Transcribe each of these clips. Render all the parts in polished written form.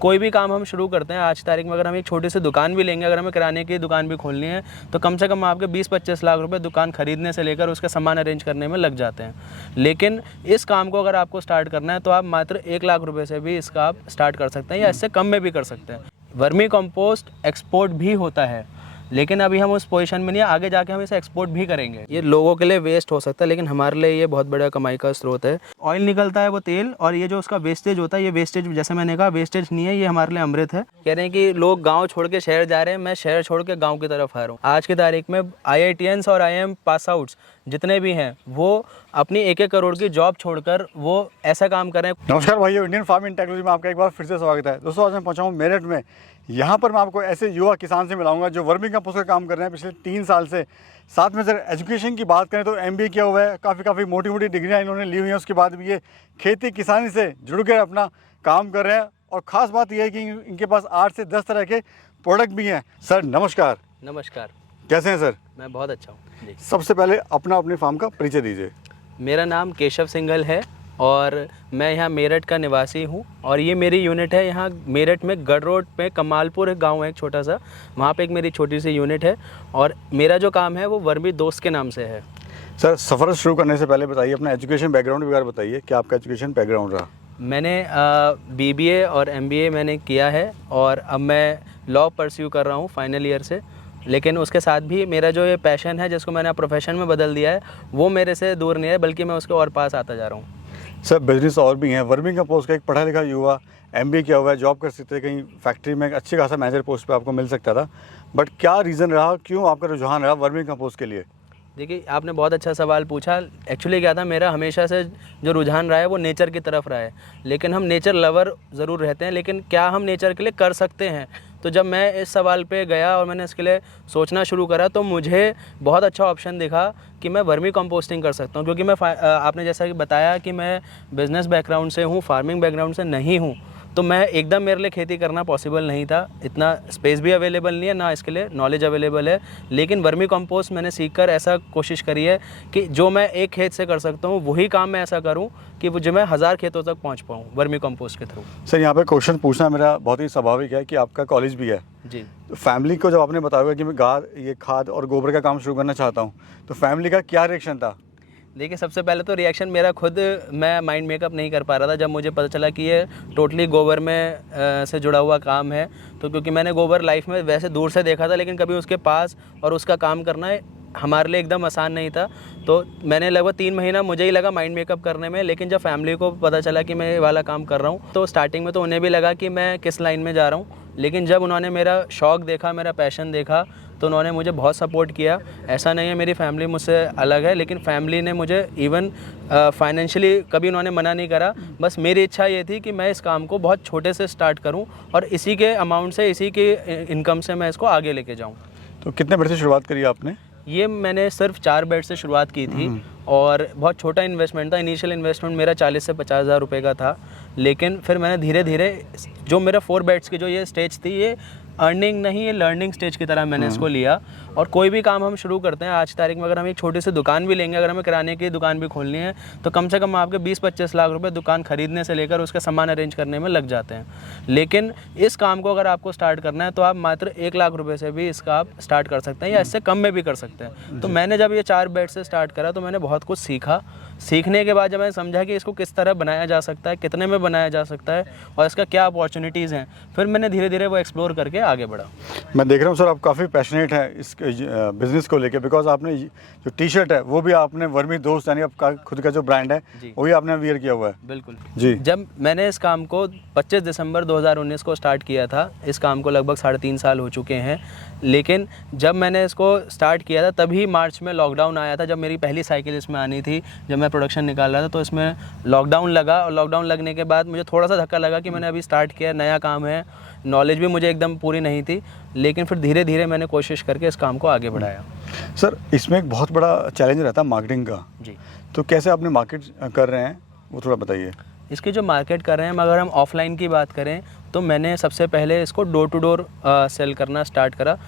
कोई भी काम हम शुरू करते हैं आज तारीख में, अगर हम एक छोटी सी दुकान भी लेंगे, अगर हमें किराने की दुकान भी खोलनी है तो कम से कम आपके 20-25 लाख रुपए दुकान खरीदने से लेकर उसके सामान अरेंज करने में लग जाते हैं। लेकिन इस काम को अगर आपको स्टार्ट करना है तो आप मात्र 1 लाख रुपए से भी इसका आप स्टार्ट कर सकते हैं या इससे कम में भी कर सकते हैं। वर्मी कंपोस्ट एक्सपोर्ट भी होता है, लेकिन अभी हम उस पोजीशन में नहीं है, आगे जाके हम इसे एक्सपोर्ट भी करेंगे। ये लोगों के लिए वेस्ट हो सकता है, लेकिन हमारे लिए ये बहुत बड़ा कमाई का स्रोत है। ऑयल निकलता है वो तेल, और ये जो उसका वेस्टेज होता है, ये वेस्टेज जैसे मैंने कहा वेस्टेज नहीं है, ये हमारे लिए अमृत है। कह रहे हैं कि लोग गांव छोड़ के शहर जा रहे हैं, मैं शहर छोड़ के गांव की तरफ आ रहा हूँ। आज की तारीख में IITians और IIM पास आउट्स जितने भी हैं वो अपनी 1-1 करोड़ की जॉब छोड़कर वो ऐसा काम कर रहे हैं। नमस्कार भाइयों, इंडियन फार्मिंग टेक्नोलॉजी में आपका एक बार फिर से स्वागत है। दोस्तों आज मैं पहुंचा हूं मेरठ में। यहाँ पर मैं आपको ऐसे युवा किसान से मिलाऊंगा जो वर्मी कंपोस्ट का काम कर रहे हैं पिछले 3 साल से। साथ में सर एजुकेशन की बात करें तो MBA किया हुआ है, काफ़ी मोटी मोटी डिग्रियाँ इन्होंने ली हुई हैं। उसके बाद भी ये खेती किसानी से जुड़ कर अपना काम कर रहे हैं, और ख़ास बात यह है कि इनके पास 8 से 10 तरह के प्रोडक्ट भी हैं। सर नमस्कार। नमस्कार, कैसे हैं सर? मैं बहुत अच्छा हूँ जी। सबसे पहले अपने फार्म का परिचय दीजिए। मेरा नाम केशव सिंघल है और मैं यहाँ मेरठ का निवासी हूँ, और ये मेरी यूनिट है यहाँ मेरठ में गढ़ रोड पे कमालपुर गांव है एक छोटा सा, वहाँ पे एक मेरी छोटी सी यूनिट है, और मेरा जो काम है वो वर्मी दोस्त के नाम से है। सर सफ़र शुरू करने से पहले बताइए अपना एजुकेशन बैकग्राउंड वगैरह बताइए, क्या आपका एजुकेशन बैकग्राउंड रहा? मैंने BBA और MBA मैंने किया है, और अब मैं लॉ परस्यू कर रहा हूँ फाइनल ईयर से। लेकिन उसके साथ भी मेरा जो ये पैशन है जिसको मैंने प्रोफेशन में बदल दिया है वो मेरे से दूर नहीं है, बल्कि मैं उसके और पास आता जा रहा हूँ। सर बिजनेस और भी हैं। वर्मी कंपोस्ट का एक पढ़ा लिखा युवा MBA किया हुआ है, जॉब कर सकते थे, कहीं फैक्ट्री में अच्छी खासा मैनेजर पोस्ट पे आपको मिल सकता था, बट क्या रीज़न रहा, क्यों आपका रुझान रहा वर्मी कंपोस्ट के लिए? देखिए, आपने बहुत अच्छा सवाल पूछा। एक्चुअली क्या था, मेरा हमेशा से जो रुझान रहा है वो नेचर की तरफ रहा है, लेकिन हम नेचर लवर ज़रूर रहते हैं, लेकिन क्या हम नेचर के लिए कर सकते हैं? तो जब मैं इस सवाल पे गया और मैंने इसके लिए सोचना शुरू करा तो मुझे बहुत अच्छा ऑप्शन दिखा कि मैं वर्मी कंपोस्टिंग कर सकता हूँ। क्योंकि मैं आपने जैसा कि बताया कि मैं बिज़नेस बैकग्राउंड से हूँ, फार्मिंग बैकग्राउंड से नहीं हूँ, तो मैं एकदम मेरे लिए खेती करना पॉसिबल नहीं था। इतना स्पेस भी अवेलेबल नहीं है, ना इसके लिए नॉलेज अवेलेबल है। लेकिन वर्मी कंपोस्ट मैंने सीखकर ऐसा कोशिश करी है कि जो मैं एक खेत से कर सकता हूँ वही काम मैं ऐसा करूँ कि वो जो मैं 1000 खेतों तक पहुँच पाऊँ वर्मी कंपोस्ट के थ्रू। सर यहाँ पे क्वेश्चन पूछना मेरा बहुत ही स्वाभाविक है कि आपका कॉलेज भी है जी। तो फैमिली को जब आपने बताया कि मैं ये खाद और गोबर का काम शुरू करना चाहता हूँ, तो फैमिली का क्या रिएक्शन था? देखिए, सबसे पहले तो रिएक्शन मेरा खुद, मैं माइंड मेकअप नहीं कर पा रहा था जब मुझे पता चला कि ये टोटली गोबर में से जुड़ा हुआ काम है। तो क्योंकि मैंने गोबर लाइफ में वैसे दूर से देखा था, लेकिन कभी उसके पास और उसका काम करना हमारे लिए एकदम आसान नहीं था। तो मैंने लगभग 3 महीना मुझे ही लगा माइंड मेकअप करने में, लेकिन जब फैमिली को पता चला कि मैं ये वाला काम कर रहा हूँ तो स्टार्टिंग में तो उन्हें भी लगा कि मैं किस लाइन में जा रहा हूँ, लेकिन जब उन्होंने मेरा शौक़ देखा, मेरा पैशन देखा, तो उन्होंने मुझे बहुत सपोर्ट किया। ऐसा नहीं है मेरी फैमिली मुझसे अलग है, लेकिन फैमिली ने मुझे इवन फाइनेंशियली कभी उन्होंने मना नहीं करा। बस मेरी इच्छा ये थी कि मैं इस काम को बहुत छोटे से स्टार्ट करूं और इसी के अमाउंट से, इसी के इनकम से मैं इसको आगे लेके जाऊं। तो कितने बड़े से शुरुआत करी आपने? ये मैंने सिर्फ 4 बेड से शुरुआत की थी, और बहुत छोटा इन्वेस्टमेंट था। इनिशियल इन्वेस्टमेंट मेरा 40 से 50 हज़ार रुपये का था, लेकिन फिर मैंने धीरे धीरे, जो मेरा 4 बेड्स की जो ये स्टेज थी, ये अर्निंग नहीं, ये लर्निंग स्टेज की तरह मैंने इसको लिया। और कोई भी काम हम शुरू करते हैं आज तारीख में, अगर हम एक छोटी सी दुकान भी लेंगे, अगर हमें किराने की दुकान भी खोलनी है तो कम से कम आपके 20-25 लाख रुपए दुकान खरीदने से लेकर उसके सामान अरेंज करने में लग जाते हैं। लेकिन इस काम को अगर आपको स्टार्ट करना है तो आप मात्र 1 लाख रुपए से भी इसका आप स्टार्ट कर सकते हैं, या इससे कम में भी कर सकते हैं। तो मैंने जब ये 4 बेड से स्टार्ट करा तो मैंने बहुत कुछ सीखा। सीखने के बाद जब मैंने समझा कि इसको किस तरह बनाया जा सकता है, कितने में बनाया जा सकता है, और इसका क्या अपॉर्चुनिटीज़ हैं, फिर मैंने धीरे धीरे वो एक्सप्लोर करके आगे बढ़ा। मैं देख रहा हूँ सर आप काफ़ी पैशनेट हैं इस बिज़नेस को लेके, बिकॉज आपने जो टी-शर्ट है वो भी आपने वर्मी दोस्त यानी आपका खुद का जो ब्रांड है वो भी आपने वियर किया हुआ है। बिल्कुल जी। जब मैंने इस काम को 25 दिसंबर 2019 को स्टार्ट किया था, इस काम को लगभग 3.5 साल हो चुके हैं, लेकिन जब मैंने इसको स्टार्ट किया था तभी मार्च में लॉकडाउन आया था। जब मेरी पहली साइकिल इसमें आनी थी, जब मैं प्रोडक्शन निकाल रहा था, तो इसमें लॉकडाउन लगा, और लॉकडाउन लगने के बाद मुझे थोड़ा सा धक्का लगा कि मैंने अभी स्टार्ट किया, नया काम है, नॉलेज भी मुझे एकदम पूरी नहीं थी, लेकिन फिर धीरे धीरे मैंने कोशिश करके इस काम को आगे बढ़ाया। सर इसमें एक बहुत बड़ा चैलेंज रहता है मार्केटिंग का जी। तो कैसे आपने मार्केट कर रहे हैं वो थोड़ा बताइए। इसकी जो मार्केट कर रहे हैं, अगर हम ऑफलाइन की बात करें तो मैंने सबसे पहले इसको डोर टू डोर सेल करना स्टार्ट करा।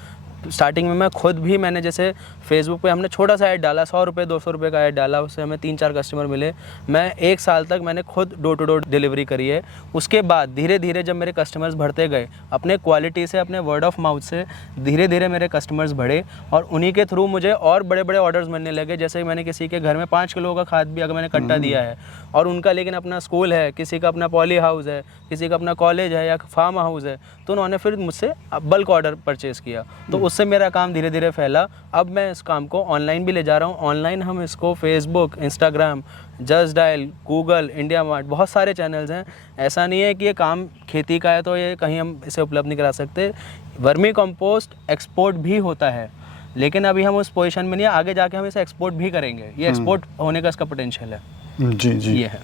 स्टार्टिंग में मैं खुद भी, मैंने जैसे फेसबुक पे हमने छोटा सा ऐड डाला, 100 रुपये 200 रुपये का ऐड डाला, उससे हमें 3-4 कस्टमर मिले। मैं 1 साल तक मैंने खुद डोर टू डोर डिलीवरी करी है। उसके बाद धीरे धीरे जब मेरे कस्टमर्स बढ़ते गए, अपने क्वालिटी से, अपने वर्ड ऑफ माउथ से धीरे धीरे मेरे कस्टमर्स बढ़े और उन्हीं के थ्रू मुझे और बड़े बड़े ऑर्डर्स मिलने लगे। जैसे मैंने किसी के घर में 5 किलो का खाद भी अगर मैंने कट्टा दिया है और उनका लेकिन अपना स्कूल है, किसी का अपना पॉली हाउस है, किसी का अपना कॉलेज है या फार्म हाउस है, तो उन्होंने फिर मुझसे बल्क ऑर्डर परचेज़ किया। तो उससे मेरा काम धीरे धीरे फैला। अब मैं इस काम को ऑनलाइन भी ले जा रहा हूँ। ऑनलाइन हम इसको Facebook, Instagram, just dial, Google, India mart, बहुत सारे चैनल्स हैं। ऐसा नहीं है कि ये काम खेती का है तो ये कहीं हम इसे उपलब्ध नहीं करा सकते। वर्मी कंपोस्ट एक्सपोर्ट भी होता है, लेकिन अभी हम उस पोजीशन में नहीं है। आगे जाके हम इसे एक्सपोर्ट भी करेंगे। ये एक्सपोर्ट होने का इसका पोटेंशियल है। जी जी, ये है।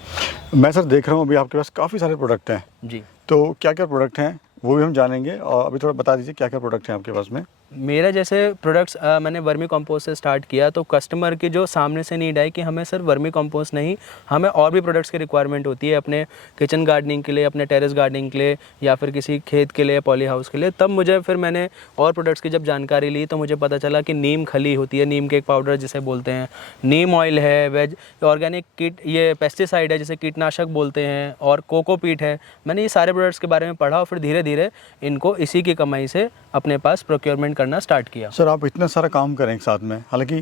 मैं सर देख रहा हूँ अभी आपके पास काफ़ी सारे प्रोडक्ट हैं जी। तो क्या क्या प्रोडक्ट हैं वो भी हम जानेंगे, और अभी थोड़ा बता दीजिए क्या क्या प्रोडक्ट हैं आपके पास में। मेरा जैसे प्रोडक्ट्स मैंने वर्मी कंपोस्ट से स्टार्ट किया, तो कस्टमर की जो सामने से नीड आई कि हमें सिर्फ वर्मी कंपोस्ट नहीं, हमें और भी प्रोडक्ट्स की रिक्वायरमेंट होती है अपने किचन गार्डनिंग के लिए, अपने टेरेस गार्डनिंग के लिए, या फिर किसी खेत के लिए, पॉली हाउस के लिए। तब मुझे फिर मैंने और प्रोडक्ट्स की जब जानकारी ली तो मुझे पता चला कि नीम खली होती है, नीम के एक पाउडर जिसे बोलते हैं, नीम ऑयल है, वेज ऑर्गेनिक कीट, ये पेस्टिसाइड है जिसे कीटनाशक बोलते हैं, और कोकोपीट है। मैंने ये सारे प्रोडक्ट्स के बारे में पढ़ा और फिर धीरे धीरे इनको इसी की कमाई से अपने पास प्रोक्योरमेंट करना स्टार्ट किया। सर आप इतना सारा काम करें एक साथ में, हालांकि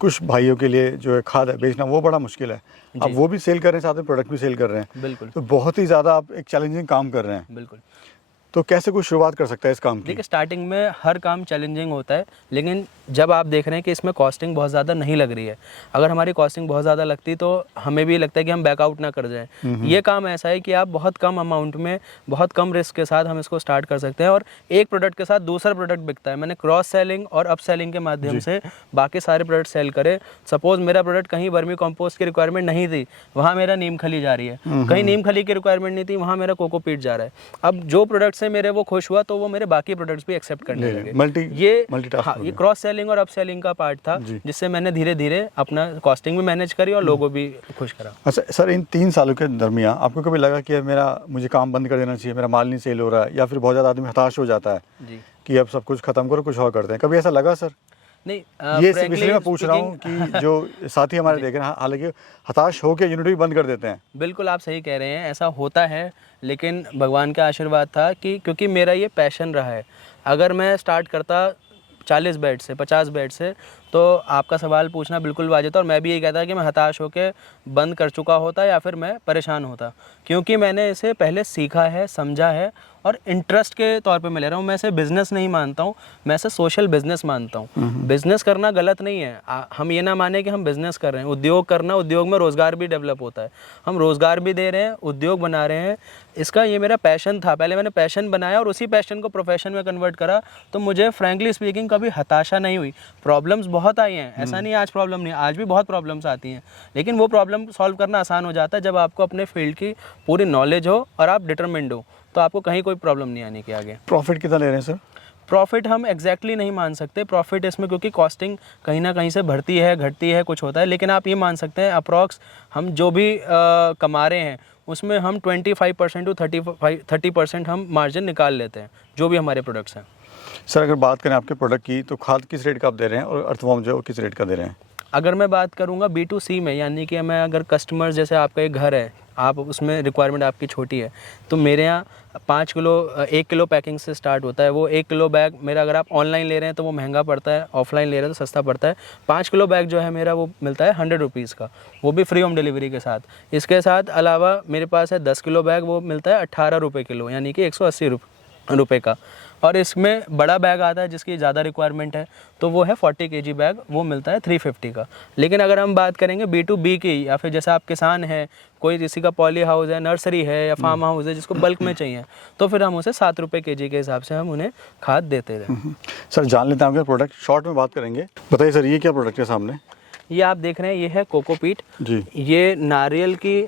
कुछ भाइयों के लिए जो है खाद है बेचना वो बड़ा मुश्किल है, आप वो भी सेल कर रहे हैं, साथ में प्रोडक्ट भी सेल कर रहे हैं। बिल्कुल। तो बहुत ही ज़्यादा आप एक चैलेंजिंग काम कर रहे हैं। बिल्कुल। तो कैसे कुछ शुरुआत कर सकता है इस काम की? देखिए, स्टार्टिंग में हर काम चैलेंजिंग होता है, लेकिन जब आप देख रहे हैं कि इसमें कॉस्टिंग बहुत ज़्यादा नहीं लग रही है, अगर हमारी कॉस्टिंग बहुत ज़्यादा लगती तो हमें भी लगता है कि हम बैकआउट ना कर जाएं। ये काम ऐसा है कि आप बहुत कम अमाउंट में, बहुत कम रिस्क के साथ हम इसको स्टार्ट कर सकते हैं और एक प्रोडक्ट के साथ दूसरा प्रोडक्ट बिकता है। मैंने क्रॉस सेलिंग और अप सेलिंग के माध्यम से बाकी सारे प्रोडक्ट सेल करे। सपोज मेरा प्रोडक्ट कहीं वर्मी कंपोस्ट की रिक्वायरमेंट नहीं थी, वहाँ मेरा नीम खली जा रही है, कहीं नीम खली की रिक्वायरमेंट नहीं थी, वहाँ मेरा कोकोपीट जा रहा है। अब जो प्रोडक्ट से मेरे वो खुश हुआ तो वो मेरे बाकी प्रोडक्ट्स भी एक्सेप्ट करने लगे। ये क्रॉस सेलिंग और अप सेलिंग का पार्ट था, जिससे मैंने धीरे धीरे अपना कॉस्टिंग भी मैनेज करी और लोगों भी खुश करा। अच्छा सर, इन 3 सालों के दरमियान आपको कभी लगा कि मुझे काम बंद कर देना चाहिए, मेरा माल नहीं सेल हो रहा है, या फिर बहुत ज़्यादा आदमी हताश हो जाता है जी कि अब सब कुछ खत्म करो, कुछ और करते हैं, कभी ऐसा लगा सर? नहीं, ये इसलिए मैं पूछ रहा हूँ कि जो साथी हमारे देख रहे हैं, हालांकि हताश होकर यूनिट भी बंद कर देते हैं। बिल्कुल, आप सही कह रहे हैं, ऐसा होता है, लेकिन भगवान का आशीर्वाद था कि क्योंकि मेरा ये पैशन रहा है। अगर मैं स्टार्ट करता 40 बेड से, 50 बेड से, तो आपका सवाल पूछना बिल्कुल वाजिब था और मैं भी यही कहता कि मैं हताश होकर बंद कर चुका होता या फिर मैं परेशान होता, क्योंकि मैंने इसे पहले सीखा है, समझा है और इंटरेस्ट के तौर पे मैं ले रहा हूँ। मैं इसे बिज़नेस नहीं मानता हूँ, मैं इसे सोशल बिज़नेस मानता हूँ। बिज़नेस करना गलत नहीं है, हम ये ना माने कि हम बिज़नेस कर रहे हैं। उद्योग करना, उद्योग में रोज़गार भी डेवलप होता है, हम रोज़गार भी दे रहे हैं, उद्योग बना रहे हैं। इसका ये मेरा पैशन था, पहले मैंने पैशन बनाया और उसी पैशन को प्रोफेशन में कन्वर्ट करा, तो मुझे फ्रैंकली स्पीकिंग कभी हताशा नहीं हुई। प्रॉब्लम्स बहुत आई हैं, ऐसा नहीं आज प्रॉब्लम नहीं, आज भी बहुत प्रॉब्लम्स आती हैं, लेकिन वो प्रॉब्लम सॉल्व करना आसान हो जाता है जब आपको अपने फील्ड की पूरी नॉलेज हो और आप डिटरमिन्ड हो, तो आपको कहीं कोई प्रॉब्लम नहीं आने के आगे। प्रॉफिट कितना ले रहे हैं सर? प्रॉफिट हम एग्जैक्टली नहीं मान सकते, प्रॉफिट इसमें क्योंकि कॉस्टिंग कहीं ना कहीं से बढ़ती है, घटती है, कुछ होता है, लेकिन आप ये मान सकते हैं अप्रॉक्स हम जो भी कमा रहे हैं उसमें हम 25% टू 30% हम मार्जिन निकाल लेते हैं, जो भी हमारे प्रोडक्ट्स हैं। सर अगर बात करें आपके प्रोडक्ट की, तो खाद किस रेट का आप दे रहे हैं और अर्थवॉर्म जो है वो किस रेट का दे रहे हैं? अगर मैं बात करूंगा B2C में, यानी कि मैं अगर कस्टमर, जैसे आपका एक घर है, आप उसमें रिक्वायरमेंट आपकी छोटी है, तो मेरे यहाँ 1 किलो पैकिंग से स्टार्ट होता है। वो 1 किलो बैग मेरा, अगर आप ऑनलाइन ले रहे हैं तो वो महंगा पड़ता है, ऑफलाइन ले रहे हैं तो सस्ता पड़ता है। 5 किलो बैग जो है मेरा वो मिलता है 100 रुपीज़ का, वो भी फ्री होम डिलीवरी के साथ। इसके साथ अलावा मेरे पास है 10 किलो बैग, वो मिलता है 18 रुपये किलो, यानी कि 180 रुपये का। और इसमें बड़ा बैग आता है जिसकी ज़्यादा रिक्वायरमेंट है, तो वो है 40 kg बैग, वो मिलता है 350 का। लेकिन अगर हम बात करेंगे B2B की, या फिर जैसे आप किसान हैं, कोई किसी का पॉली हाउस है, नर्सरी है या फार्म हाउस है जिसको बल्क में चाहिए, तो फिर हम उसे 7 रुपये kg के हिसाब से हम उन्हें खाद देते हैं। सर जान लेते हैं आपके प्रोडक्ट, शॉर्ट में बात करेंगे। बताइए सर, ये क्या प्रोडक्ट है सामने? ये आप देख रहे हैं, ये है कोकोपीट जी। ये नारियल की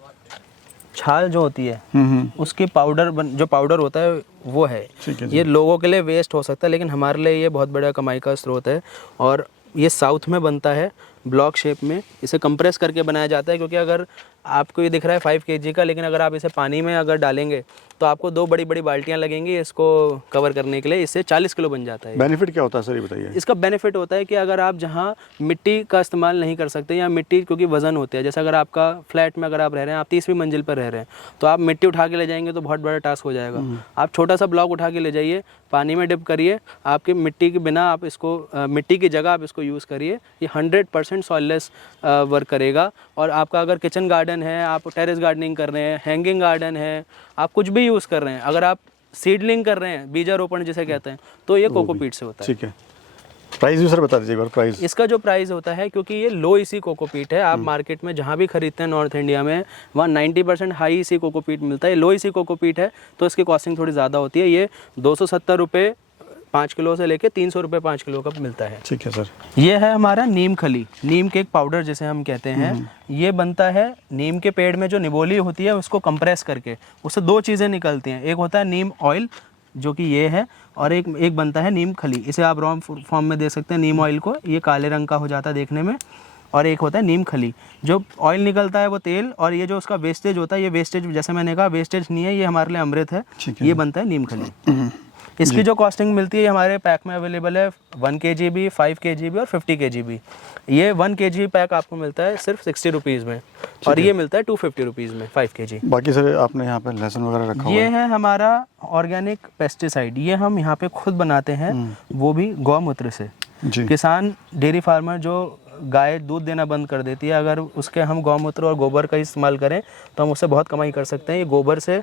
छाल जो होती है उसकी पाउडर जो पाउडर होता है वो है। ये लोगों के लिए वेस्ट हो सकता है, लेकिन हमारे लिए ये बहुत बड़ा कमाई का स्रोत है। और ये साउथ में बनता है ब्लॉक शेप में, इसे कंप्रेस करके बनाया जाता है, क्योंकि अगर आपको ये दिख रहा है 5 kg का, लेकिन अगर आप इसे पानी में अगर डालेंगे तो आपको 2 बड़ी बड़ी बाल्टियाँ लगेंगी इसको कवर करने के लिए। इससे 40 किलो बन जाता है। बेनिफिट क्या होता है सर, ये बताइए। इसका बेनिफिट होता है कि अगर आप जहाँ मिट्टी का इस्तेमाल नहीं कर सकते, या मिट्टी क्योंकि वजन होते हैं, जैसे अगर आपका फ्लैट में अगर आप रह रहे हैं, आप 30वीं मंजिल पर रह रहे हैं, तो आप मिट्टी उठा के ले जाएंगे तो बहुत बड़ा टास्क हो जाएगा। आप छोटा सा ब्लॉक उठा के ले जाइए, पानी में डिप करिए, आपकी मिट्टी के बिना आप इसको मिट्टी की जगह आप इसको यूज़ करिए, ये 100% सॉइललेस वर्क करेगा। और आपका अगर किचन गार्डन है, आप टेरेस गार्डनिंग कर रहे हैं, हैंगिंग गार्डन है, आप कुछ भी यूज़ कर रहे हैं, अगर आप सीडलिंग कर रहे हैं, बीजारोपण जिसे कहते हैं, तो ये कोकोपीट से होता है। ठीक है, प्राइस भी सर बता दीजिए एक बार। प्राइस इसका जो प्राइस होता है, क्योंकि ये लो इसी कोकोपीट है, आप मार्केट में जहाँ भी खरीदते हैं नॉर्थ इंडिया में, वहाँ 90% हाई इसी कोकोपीट मिलता है। लो इसी कोकोपीट है तो इसकी कॉस्टिंग थोड़ी ज़्यादा होती है। ये 270 रुपये 5 किलो से लेके 300 रुपये 5 किलो का मिलता है। ठीक है सर। ये है हमारा नीम खली, नीम केक पाउडर जिसे हम कहते हैं। ये बनता है नीम के पेड़ में जो निबोली होती है उसको कंप्रेस करके, उससे 2 चीज़ें निकलती हैं। एक होता है नीम ऑयल जो कि ये है, और एक बनता है नीम खली। इसे आप रॉ फॉर्म में दे सकते हैं नीम ऑयल को, ये काले रंग का हो जाता है देखने में। और एक होता है नीम खली, जो ऑयल निकलता है वो तेल, और ये जो उसका वेस्टेज होता है, ये वेस्टेज जैसे मैंने कहा वेस्टेज नहीं है, ये हमारे लिए अमृत है। ये बनता है नीम खली। इसकी जो कॉस्टिंग मिलती है, हमारे पैक में अवेलेबल है 1 kg भी, 5 kg भी और 50 kg भी। ये 1 kg पैक आपको मिलता है सिर्फ 60 रुपीज़ में, और ये मिलता है 250 रुपीज़ में 5 kg। बाकी सर आपने यहाँ पे लहसुन वगैरह रखा हुआ ये है हमारा ऑर्गेनिक पेस्टिसाइड, ये हम यहाँ पे खुद बनाते हैं, वो भी गौमूत्र से। जी। किसान डेयरी फार्मर जो गाय दूध देना बंद कर देती है, अगर उसके हम गौमूत्र और गोबर का इस्तेमाल करें तो हम उससे बहुत कमाई कर सकते हैं। ये गोबर से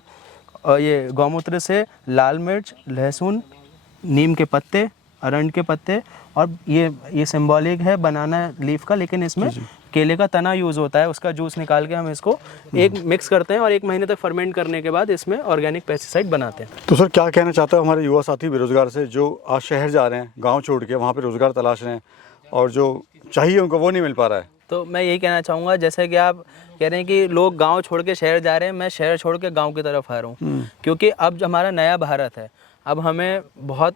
और ये गौमूत्र से लाल मिर्च, लहसुन, नीम के पत्ते, अरंड के पत्ते, और ये सिंबॉलिक है बनाना लीफ का, लेकिन इसमें केले का तना यूज़ होता है। उसका जूस निकाल के हम इसको एक मिक्स करते हैं और 1 महीने तक फर्मेंट करने के बाद इसमें ऑर्गेनिक पेस्टिसाइड बनाते हैं। तो सर क्या कहना चाहता है हमारे युवा साथी बेरोजगार से, जो आज शहर जा रहे हैं गाँव छोड़ के, वहाँ पर रोज़गार तलाश रहे हैं और जो चाहिए उनको वो नहीं मिल पा रहा है? तो मैं यही कहना चाहूँगा, जैसे कि आप कह रहे हैं कि लोग गांव छोड़ के शहर जा रहे हैं, मैं शहर छोड़ के गांव की तरफ आ रहा हूँ, क्योंकि अब जो हमारा नया भारत है, अब हमें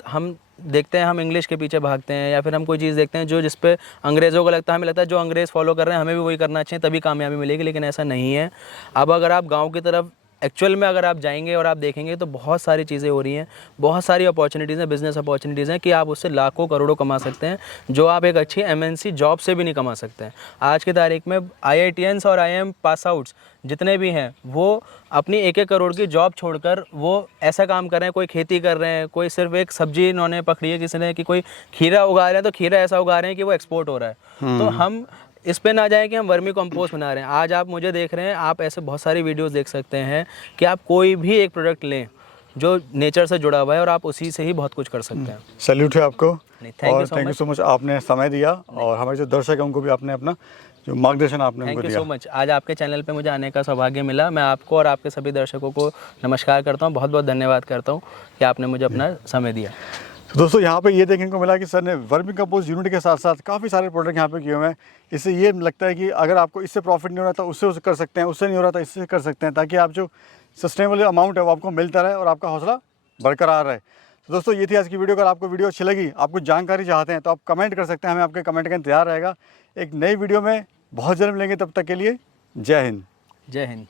हम देखते हैं, हम इंग्लिश के पीछे भागते हैं, या फिर हम कोई चीज़ देखते हैं जो जिस पे अंग्रेज़ों को लगता है, हमें लगता है जो अंग्रेज़ फॉलो कर रहे हैं हमें भी वही करना चाहिए तभी कामयाबी मिलेगी, लेकिन ऐसा नहीं है। अब अगर आप गाँव की तरफ एक्चुअल में अगर आप जाएंगे और आप देखेंगे तो बहुत सारी चीज़ें हो रही हैं, बहुत सारी अपॉर्चुनिटीज़ हैं, बिज़नेस अपॉर्चुनिटीज़ हैं कि आप उससे लाखों करोड़ों कमा सकते हैं, जो आप एक अच्छी MNC जॉब से भी नहीं कमा सकते हैं। आज की तारीख में IITians और IIM पास आउट्स जितने भी हैं, वो अपनी 1-1 करोड़ की जॉब छोड़कर वो ऐसा काम कर रहे हैं, कोई खेती कर रहे हैं, कोई सिर्फ एक सब्जी इन्होंने पकड़ी है किसी ने कि कोई खीरा उगा रहे हैं, तो खीरा ऐसा उगा रहे हैं कि वो एक्सपोर्ट हो रहा है। तो हम इस पे ना जाए कि हम वर्मी कंपोस्ट बना रहे हैं। आज आप मुझे देख रहे हैं, आप ऐसे बहुत सारी वीडियोस देख सकते हैं कि आप कोई भी एक प्रोडक्ट लें जो नेचर से जुड़ा हुआ है और आप उसी से ही बहुत कुछ कर सकते हैं। सैल्यूट है आपको, थैंक यू सो मच। आपने समय दिया और हमारे जो दर्शक हैं उनको भी आपने अपना जो मार्गदर्शन आपने उनको दिया। Thank you so much. आज आपके चैनल पे मुझे आने का सौभाग्य मिला। मैं आपको और आपके सभी दर्शकों को नमस्कार करता हूँ, बहुत बहुत धन्यवाद करता हूँ कि आपने मुझे अपना समय दिया। तो दोस्तों यहाँ पे ये देखने को मिला कि सर ने वर्मी कंपोस्ट यूनिट के साथ साथ काफ़ी सारे प्रोडक्ट यहाँ पे किए हुए हैं। इससे ये लगता है कि अगर आपको इससे प्रॉफिट नहीं हो रहा था उससे कर सकते हैं, उससे नहीं हो रहा था इससे कर सकते हैं, ताकि आप जो सस्टेनेबल अमाउंट है वो आपको मिलता रहे और आपका हौसला बरकरार रहे। तो दोस्तों ये थी आज की वीडियो। अगर आपको वीडियो अच्छी लगी, आपको जानकारी चाहते हैं तो आप कमेंट कर सकते हैं, हमें आपके कमेंट का इंतजार रहेगा। एक नई वीडियो में बहुत जल्द मिलेंगे, तब तक के लिए जय हिंद। जय हिंद।